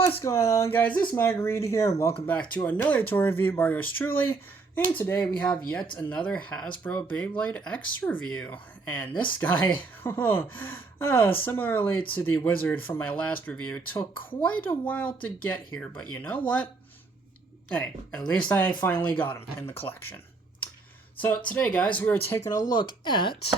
What's going on, guys? It's Marguerite here, and welcome back to another tutorial review by yours truly. And today we have yet another Hasbro Beyblade X review. And this guy, similarly to the wizard from my last review, took quite a while to get here, but you know what? Hey, at least I finally got him in the collection. So today, guys, we are taking a look at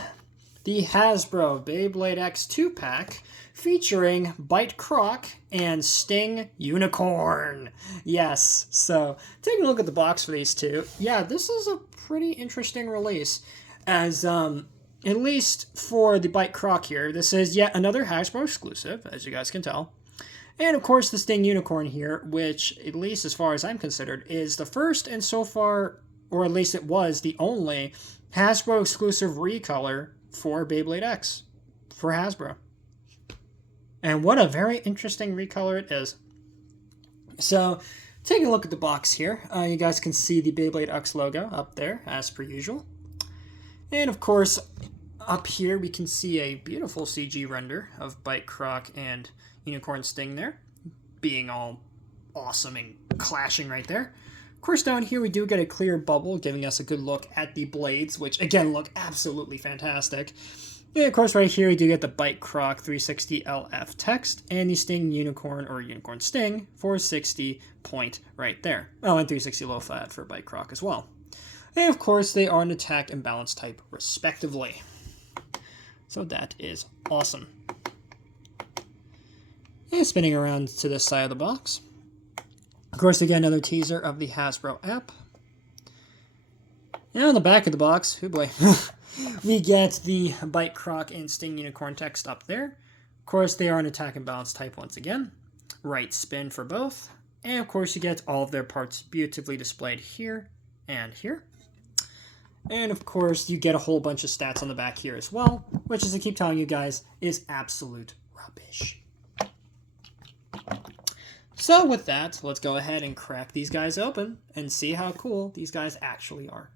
the Hasbro Beyblade X 2-pack featuring Bite Croc and Sting Unicorn. Yes, so taking a look at the box for these two, yeah, this is a pretty interesting release, as at least for the Bite Croc here, this is yet another Hasbro exclusive, as you guys can tell. And of course the Sting Unicorn here, which, at least as far as I'm considered, is the first and so far, or at least it was the only Hasbro exclusive recolor for Beyblade X for Hasbro. And what a very interesting recolor it is. So, taking a look at the box here, you guys can see the Beyblade X logo up there, as per usual. And of course, up here we can see a beautiful CG render of Bite Croc and UnicornSting there, being all awesome and clashing right there. Of course, down here we do get a clear bubble, giving us a good look at the blades, which again look absolutely fantastic. And of course, right here we do get the Bite Croc 360 LF text and the Sting Unicorn or UnicornSting 460 point right there. Oh, and 360 low flat for Bite Croc as well. And of course, they are an attack and balance type respectively. So that is awesome. And spinning around to this side of the box. Of course, again, another teaser of the Hasbro app. And on the back of the box, oh boy, we get the Bite Croc and Sting Unicorn text up there. Of course, they are an attack and balance type once again. Right spin for both. And of course, you get all of their parts beautifully displayed here and here. And of course, you get a whole bunch of stats on the back here as well, which, as I keep telling you guys, is absolute rubbish. So with that, let's go ahead and crack these guys open and see how cool these guys actually are.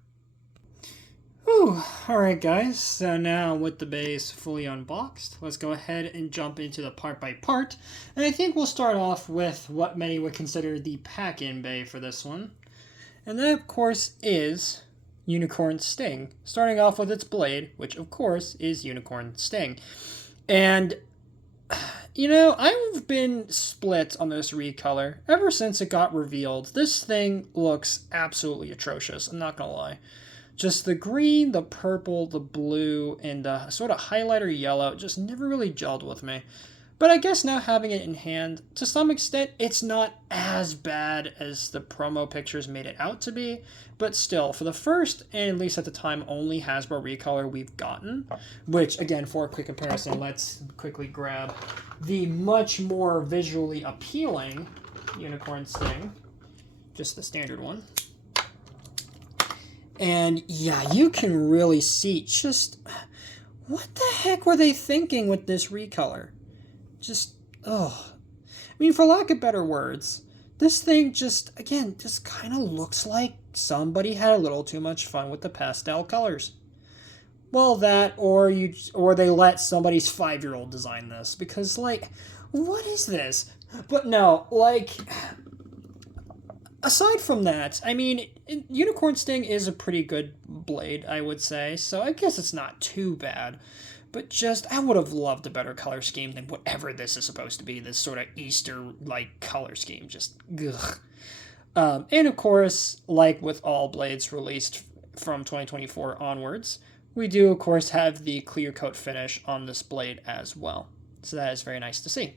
Whew. Alright guys, so now with the base fully unboxed, let's go ahead and jump into the part by part. And I think we'll start off with what many would consider the pack-in bay for this one. And that of course is UnicornSting, starting off with its blade, which of course is UnicornSting. And you know, I've been split on this recolor ever since it got revealed. This thing looks absolutely atrocious, I'm not gonna lie. Just the green, the purple, the blue, and the sort of highlighter yellow just never really gelled with me. But I guess now having it in hand, to some extent, it's not as bad as the promo pictures made it out to be. But still, for the first, and at least at the time, only Hasbro recolor we've gotten, which, again, for a quick comparison, let's quickly grab the much more visually appealing UnicornSting, just the standard one. And yeah, you can really see just what the heck were they thinking with this recolor? Just, oh. I mean, for lack of better words, this thing just, again, just kind of looks like somebody had a little too much fun with the pastel colors. Well, that, or they let somebody's 5-year-old design this, because, like, what is this? But no, like, aside from that, I mean, UnicornSting is a pretty good blade, I would say, so I guess it's not too bad. But just, I would have loved a better color scheme than whatever this is supposed to be, this sort of Easter-like color scheme, just, ugh. And of course, like with all blades released from 2024 onwards, we do, of course, have the clear coat finish on this blade as well. So that is very nice to see.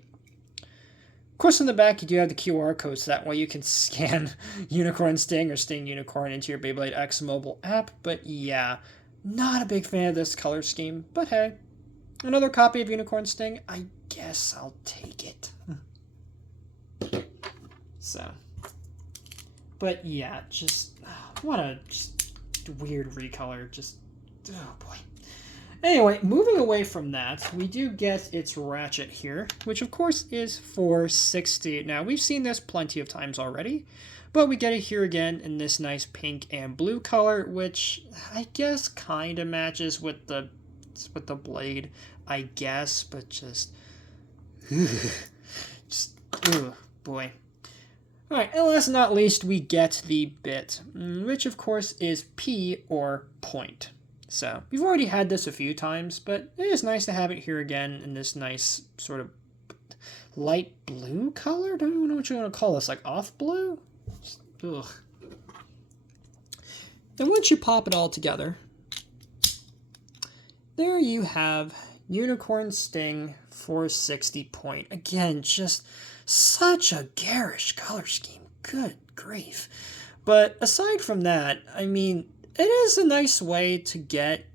Of course, in the back, you do have the QR code, so that way you can scan UnicornSting or Sting Unicorn into your Beyblade X mobile app. But yeah, not a big fan of this color scheme. But hey, another copy of UnicornSting, I guess I'll take it. So, but yeah, just, what a just weird recolor. Just, oh boy. Anyway, moving away from that, we do get its ratchet here, which of course is 460. Now, we've seen this plenty of times already, but we get it here again in this nice pink and blue color, which I guess kind of matches with the blade, I guess, but just, ugh. boy. Alright, and last but not least, we get the bit, which of course is P or point. So, we've already had this a few times, but it is nice to have it here again in this nice sort of light blue color? Don't even know what you're going to call this, like off blue? Ugh. And once you pop it all together, there you have UnicornSting 460 point. Again, just such a garish color scheme. Good grief. But aside from that, I mean, it is a nice way to get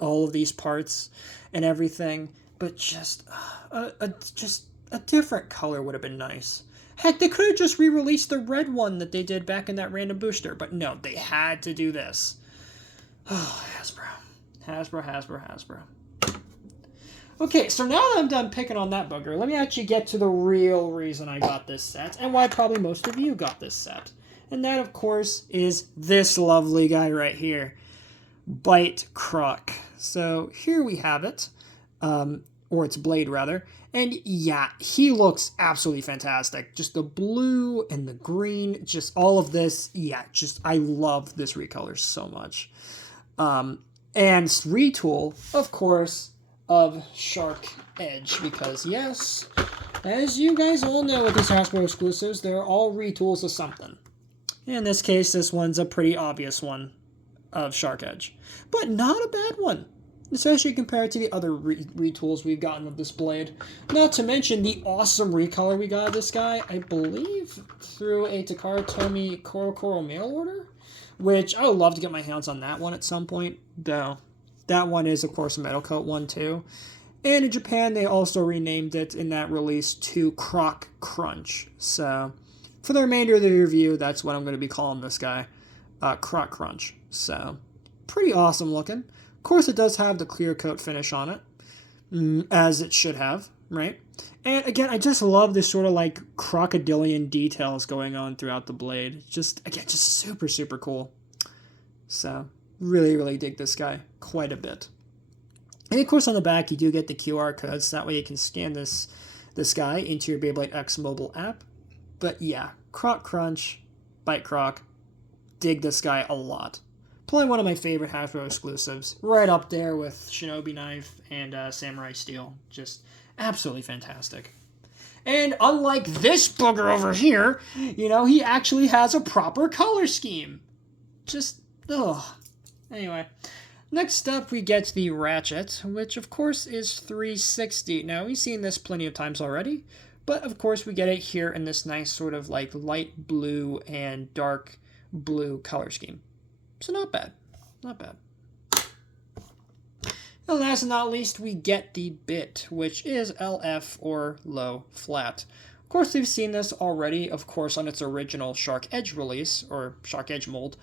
all of these parts and everything, but just a different color would have been nice. Heck, they could have just re-released the red one that they did back in that random booster, but no, they had to do this. Oh, Hasbro. Okay, so now that I'm done picking on that bugger, let me actually get to the real reason I got this set, and why probably most of you got this set. And that, of course, is this lovely guy right here. Bite Croc. So, here we have it. Or its blade, rather. And yeah, he looks absolutely fantastic. Just the blue and the green, just all of this. Yeah, just, I love this recolor so much. And retool, of course, of Shark Edge, because yes, as you guys all know with these Hasbro exclusives, they're all retools of something. In this case, this one's a pretty obvious one of Shark Edge, but not a bad one, especially compared to the other retools we've gotten of this blade. Not to mention the awesome recolor we got of this guy, I believe, through a Takara Tomy Koro mail order, which I would love to get my hands on that one at some point, though. That one is, of course, a metal coat one, too. And in Japan, they also renamed it in that release to CrocCrunch. So, for the remainder of the review, that's what I'm going to be calling this guy, CrocCrunch. So, pretty awesome looking. Of course, it does have the clear coat finish on it, as it should have, right? And again, I just love this sort of like crocodilian details going on throughout the blade. Just, again, just super, super cool. So, really, really dig this guy quite a bit. And of course on the back you do get the QR codes, so that way you can scan this guy into your Beyblade X mobile app. But yeah, CrocCrunch, Bite Croc, dig this guy a lot. Probably one of my favorite Hasbro exclusives, right up there with Shinobi Knife and Samurai Steel. Just absolutely fantastic. And unlike this booger over here, you know, he actually has a proper color scheme. Just, ugh. Anyway, next up we get the Ratchet, which of course is 360. Now, we've seen this plenty of times already, but of course we get it here in this nice sort of like light blue and dark blue color scheme. So not bad. Not bad. And last but not least, we get the bit, which is LF or low flat. Of course, we've seen this already, of course, on its original Shark Edge release, or Shark Edge mold,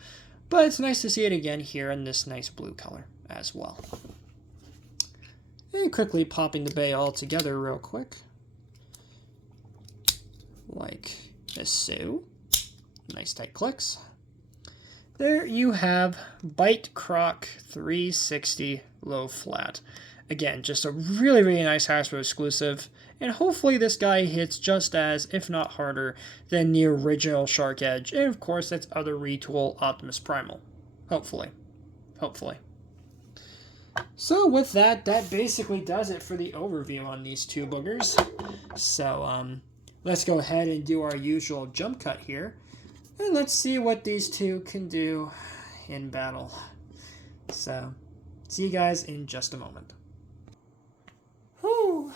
but it's nice to see it again here in this nice blue color as well. And quickly popping the bay all together real quick. Like so. Nice tight clicks. There you have Bite Croc 360 low flat. Again, just a really, really nice Hasbro exclusive. And hopefully this guy hits just as, if not harder, than the original Shark Edge. And of course, that's other retool Optimus Primal. Hopefully. Hopefully. So with that, that basically does it for the overview on these two boogers. So, let's go ahead and do our usual jump cut here. And let's see what these two can do in battle. So, see you guys in just a moment. Whew.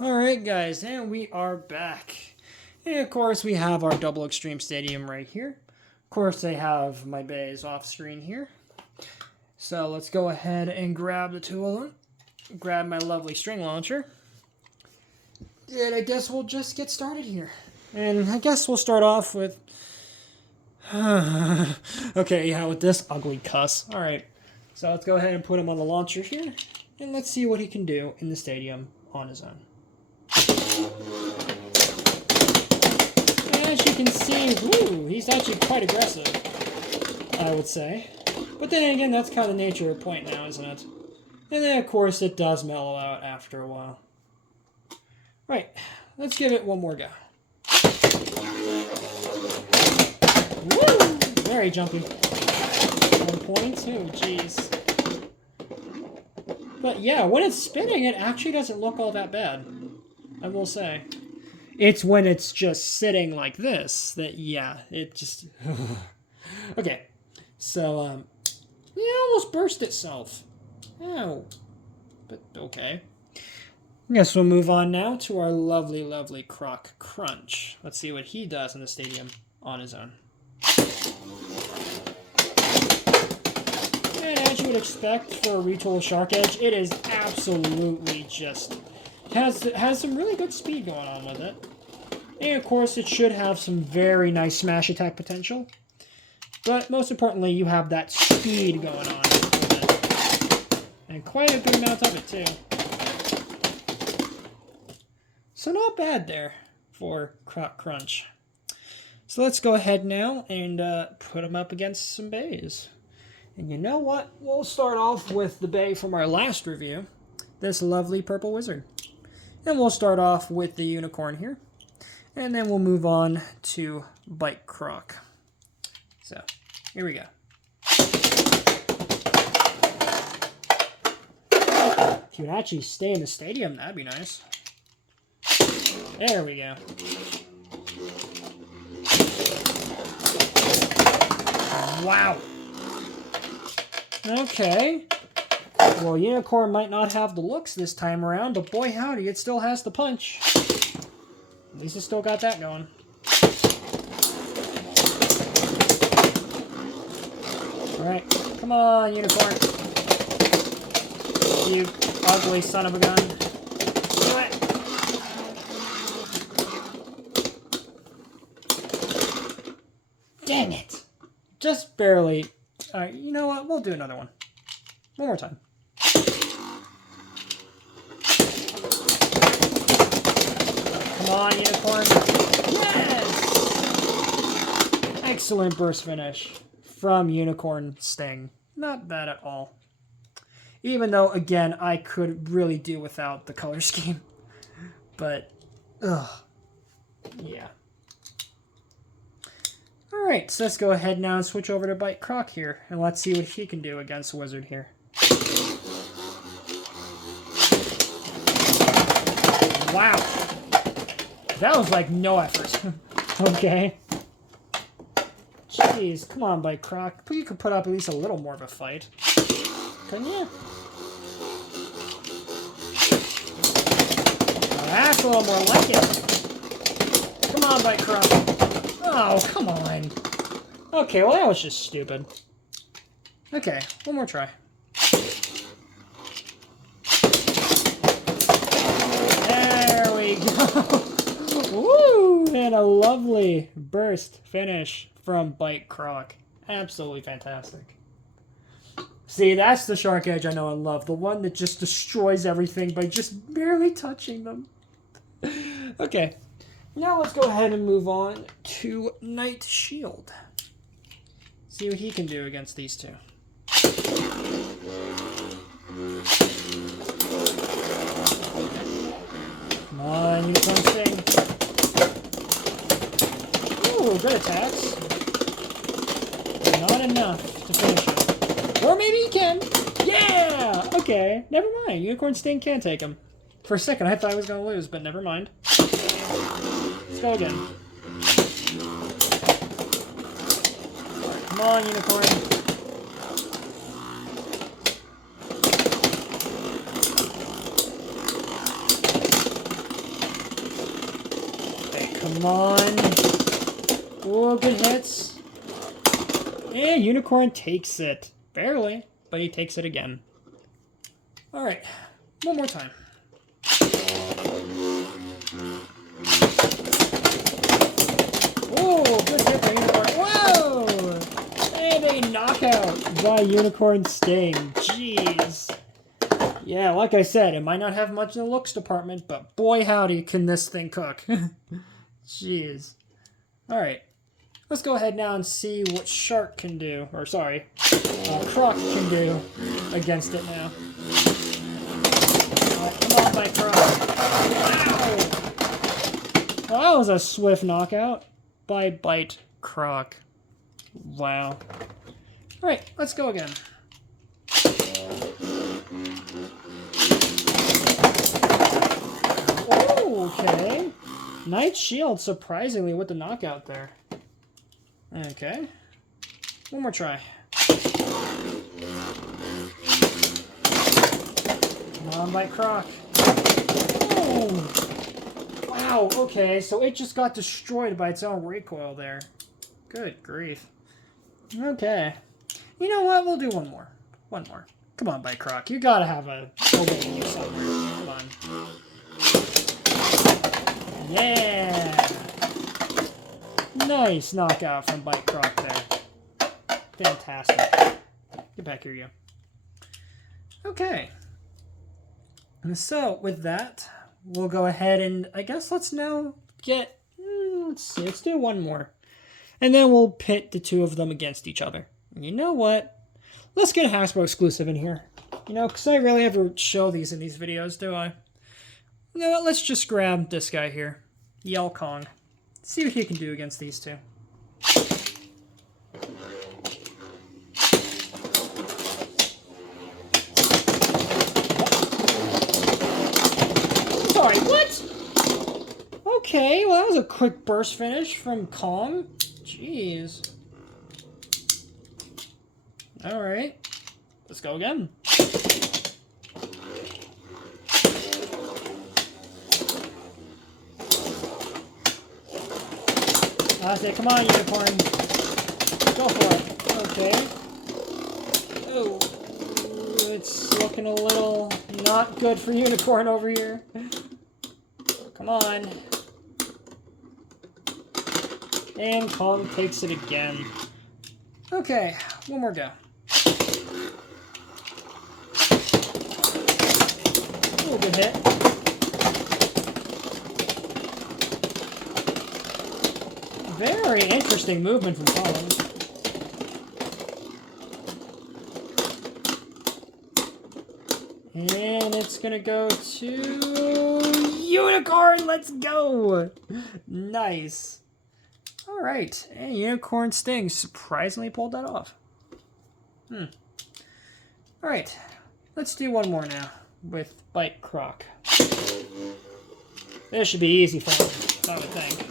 Alright guys, and we are back. And of course we have our Double Extreme Stadium right here. Of course I have my bays off screen here. So let's go ahead and grab the two of them. Grab my lovely string launcher. And I guess we'll just get started here. And I guess we'll start off with... okay, yeah, with this ugly cuss. Alright, so let's go ahead and put him on the launcher here. And let's see what he can do in the stadium on his own. As you can see, woo, he's actually quite aggressive, I would say. But then again, that's kind of the nature of point now, isn't it? And then, of course, it does mellow out after a while. Right, let's give it one more go. Woo! Very jumpy. 1.2, jeez. But yeah, when it's spinning, it actually doesn't look all that bad, I will say. It's when it's just sitting like this that, yeah, it just... Okay, so, it almost burst itself. Ow. But, okay. I guess we'll move on now to our lovely, lovely CrocCrunch. Let's see what he does in the stadium on his own. And as you would expect for a retool Shark Edge, it is absolutely just... has some really good speed going on with it. And of course, it should have some very nice smash attack potential. But most importantly, you have that speed going on with it. And quite a good amount of it, too. So not bad there for CrocCrunch. So let's go ahead now and put them up against some bays. And you know what? We'll start off with the bay from our last review. This lovely purple wizard. And we'll start off with the unicorn here. And then we'll move on to Bite Croc. So, here we go. If you would actually stay in the stadium, that'd be nice. There we go. Wow. Okay. Well, Unicorn might not have the looks this time around, but boy howdy, it still has the punch. At least it still got that going. Alright, come on, Unicorn. You ugly son of a gun. Do it! Dang it! Just barely. Alright, you know what? We'll do another one. One more time. Come on, Unicorn. Yes! Excellent burst finish from UnicornSting. Not bad at all. Even though, again, I could really do without the color scheme. But, ugh. Yeah. Alright, so let's go ahead now and switch over to Bite Croc here. And let's see what he can do against Wizard here. Wow. That was like no effort. Okay. Jeez, come on, Bite Croc. You could put up at least a little more of a fight. Couldn't you? Oh, that's a little more like it. Come on, Bite Croc. Oh, come on. Okay, well that was just stupid. Okay, one more try. There we go. Woo! And a lovely burst finish from Bite Croc. Absolutely fantastic. See, that's the Shark Edge I know and love. The one that just destroys everything by just barely touching them. Okay. Now let's go ahead and move on to Night Shield. See what he can do against these two. Come on, UnicornSting. Ooh, good attacks. Not enough to finish it. Or maybe he can. Yeah! Okay, never mind. UnicornSting can take him. For a second, I thought I was going to lose, but never mind. Let's go again. Come on, Unicorn. Okay, come on. Oh, good hits. And Unicorn takes it. Barely, but he takes it again. Alright, one more time. Oh, good hit by Unicorn. Whoa! And a knockout by UnicornSting. Jeez. Yeah, like I said, it might not have much in the looks department, but boy howdy can this thing cook. Jeez. Alright. Let's go ahead now and see what Shark can do. Or, sorry, Croc can do against it now. Come on, Bite Croc. Wow! Well, that was a swift knockout by Bite Croc. Wow. Alright, let's go again. Oh, okay. Nice shield, surprisingly, with the knockout there. Okay. One more try. Come on, bite Croc. Oh. Wow, okay, so it just got destroyed by its own recoil there. Good grief. Okay. You know what? We'll do one more. One more. Come on, bite Croc. You gotta have a way in you somewhere. Come on. Yeah! Nice knockout from bite Croc there. Fantastic. Get back here, you. Okay. And so, with that, we'll go ahead and, I guess let's now get, let's see, let's do one more. And then we'll pit the two of them against each other. And you know what? Let's get a Hasbro exclusive in here. You know, because I rarely ever show these in these videos, do I? You know what? Let's just grab this guy here. Yell Kong. See what he can do against these two. Sorry, what? Okay, well that was a quick burst finish from Kong. Jeez. Alright. Let's go again. I say, come on, Unicorn. Go for it. Okay. Oh. It's looking a little not good for Unicorn over here. Come on. And Kong takes it again. Okay, one more go. Ooh, good hit. Very interesting movement from Kong. And it's gonna go to Unicorn. Let's go. Nice. All right, and UnicornSting surprisingly pulled that off. All right, let's do one more now with bite Croc. This should be easy for him, I would think.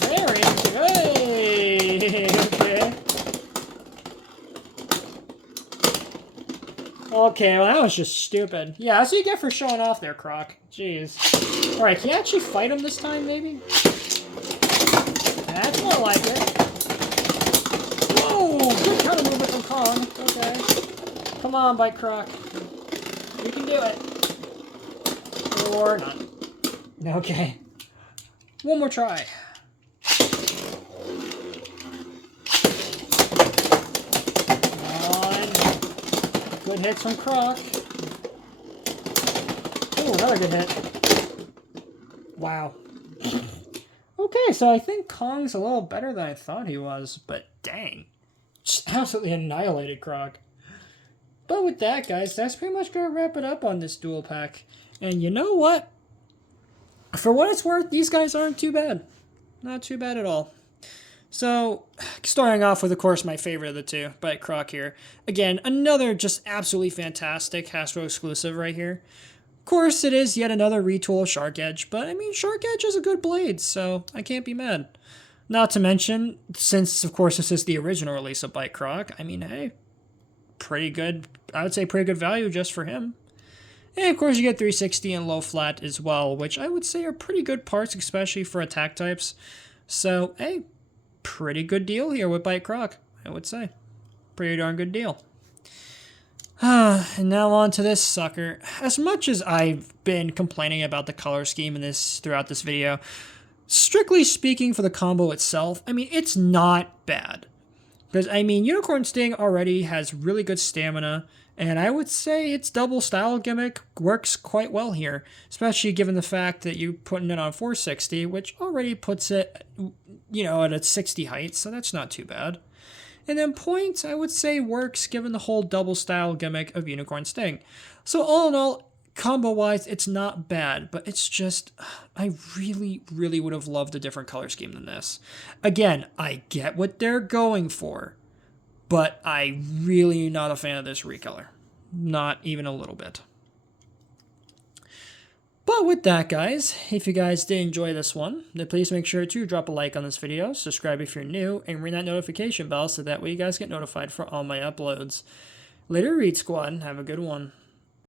Very interesting. Hey, okay. Okay, well that was just stupid. Yeah, that's what you get for showing off there, Croc. Jeez. Alright, can you actually fight him this time, maybe? That's more like it. Whoa! Good counter movement from Kong. Okay. Come on, bite Croc. You can do it. Or not. Okay. One more try. Good hits from Croc. Oh, another good hit. Wow. Okay, so I think Kong's a little better than I thought he was, but dang. Just absolutely annihilated Croc. But with that, guys, that's pretty much going to wrap it up on this dual pack. And you know what? For what it's worth, these guys aren't too bad. Not too bad at all. So, starting off with, of course, my favorite of the two, bite Croc here. Again, another just absolutely fantastic Hasbro exclusive right here. Of course, it is yet another retool of Shark Edge, but I mean, Shark Edge is a good blade, so I can't be mad. Not to mention, since, of course, this is the original release of bite Croc, I mean, hey, pretty good, I would say pretty good value just for him. And, of course, you get 360 and low flat as well, which I would say are pretty good parts, especially for attack types. So, hey, pretty good deal here with bite Croc, I would say. Pretty darn good deal. And now on to this sucker. As much as I've been complaining about the color scheme in this throughout this video, strictly speaking for the combo itself, I mean, it's not bad. Because, I mean, UnicornSting already has really good stamina, and I would say its double style gimmick works quite well here, especially given the fact that you're putting it on 460, which already puts it, you know, at a 60 height, so that's not too bad. And then point, I would say, works given the whole double style gimmick of UnicornSting. So all in all, combo-wise, it's not bad, but it's just, I really, really would have loved a different color scheme than this. Again, I get what they're going for, but I really am not a fan of this recolor. Not even a little bit. But with that, guys, if you guys did enjoy this one, then please make sure to drop a like on this video, subscribe if you're new, and ring that notification bell so that way you guys get notified for all my uploads. Later, Read Squad. Have a good one.